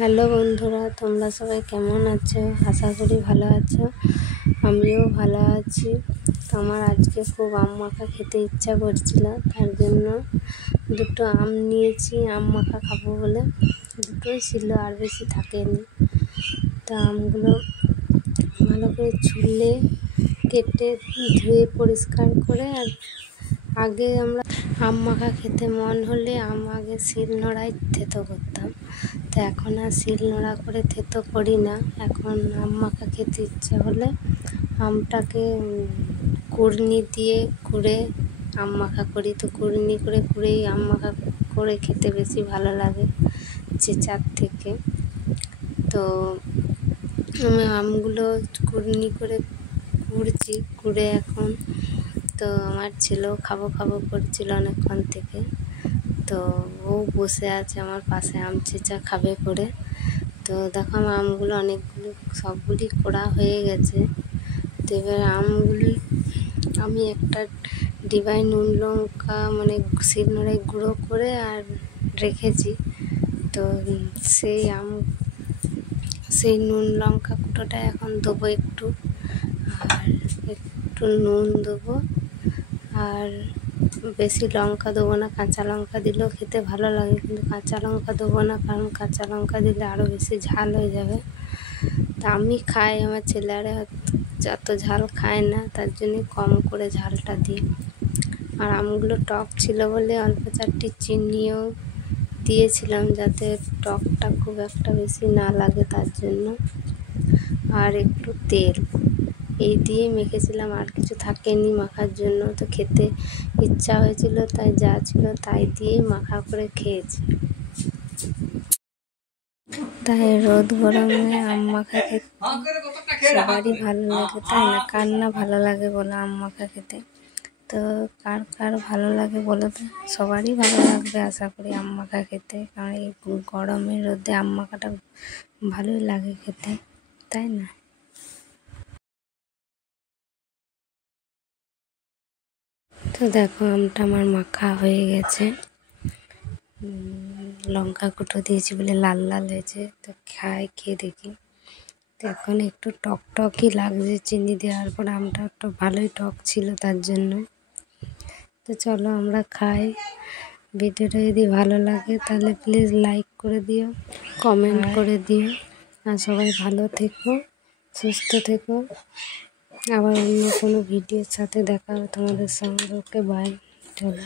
Hello বন্ধুরা, তোমরা সবাই কেমন আছো? আশা করি ভালো আছো। আমিও ভালো আছি। তো আমার আজকে খুব আম মাখা খেতে ইচ্ছা করছিল, তার জন্য দুটো আম নিয়েছি। আম মাখা খাবো বলে দুটোই ছিল, আর বেশি থাকেনি। তো আমগুলো ভালো করে ছুলে কেটে ধুয়ে পরিষ্কার করে, আর আগে আমরা আম মাখা খেতে মন হলে আম আগে শিলনোড়ায় থেতো করতাম। তো এখন আর শিলনোড়া করে থেতো করি না। এখন আম মাখা খেতে ইচ্ছা হলে আমটাকে কুড়নি দিয়ে কুড়ে আম মাখা করি। তো কুড়নি করে কুড়েই আম মাখা করে খেতে বেশি ভালো লাগে চেঁচার থেকে। তো আমি আমগুলো কুড়নি করে কুড়ছি, কুড়ে এখন তো আমার ছেলেও খাবো খাবো করছিল অনেকক্ষণ থেকে। তো ও বসে আছে আমার পাশে আম চেঁচা খাবে করে। তো দেখো আমার আমগুলো অনেকগুলো সবগুলি কোড়া হয়ে গেছে। তো এবার আমগুলি আমি একটা ডিবায় নুন লঙ্কা শিলনোড়ায় গুঁড়ো করে আর রেখেছি। তো সেই নুন লঙ্কা কুটোটা এখন দেবো একটু, আর একটু নুন দেবো, আর বেশি লঙ্কা দেবো না। কাঁচা লঙ্কা দিলেও খেতে ভালো লাগে, কিন্তু কাঁচা লঙ্কা দেবো না, কারণ কাঁচা লঙ্কা দিলে আরও বেশি ঝাল হয়ে যাবে। তা আমি খাই, আমার ছেলেরা যত ঝাল খায় না, তার জন্যই কম করে ঝালটা দিই। আর আমগুলো টক ছিল বলে অল্প চারটি চিনিও দিয়েছিলাম, যাতে টকটা খুব একটা বেশি না লাগে তার জন্য। আর একটু তেল এই দিয়ে মেখেছিলাম, আর কিছু থাকেনি মাখার জন্য। তো খেতে ইচ্ছা হয়েছিল, তাই যা ছিল তাই দিয়েই মাখা করে খেয়েছি। তাই রোদ গরমে আম মাখা খেতে সবারই ভালো লাগে, তাই না? কার না ভালো লাগে বলো আম মাখা খেতে? তো কার কার ভালো লাগে বলো তো? সবারই ভালো লাগবে আশা করি আম মাখা খেতে, কারণ এই গরমের রোদে আম মাখাটা ভালোই লাগে খেতে, তাই না? তো দেখো আমটা আমার মাখা হয়ে গেছে। লঙ্কা কুটো দিয়েছি বলে লাল লাল হয়েছে। তো খেয়ে দেখি। তো এখন একটু টক টকই লাগছে চিনি দেওয়ার পর। আমটা একটু ভালোই টক ছিল তার জন্য। তো চলো আমরা খাই। ভিডিওটা যদি ভালো লাগে তাহলে প্লিজ লাইক করে দিও, কমেন্ট করে দিও, আর সবাই ভালো থেকো, সুস্থ থেকো। আবার অন্য কোনো ভিডিওর সাথে দেখা হবে তোমাদের সঙ্গে। Okay bye. চলো।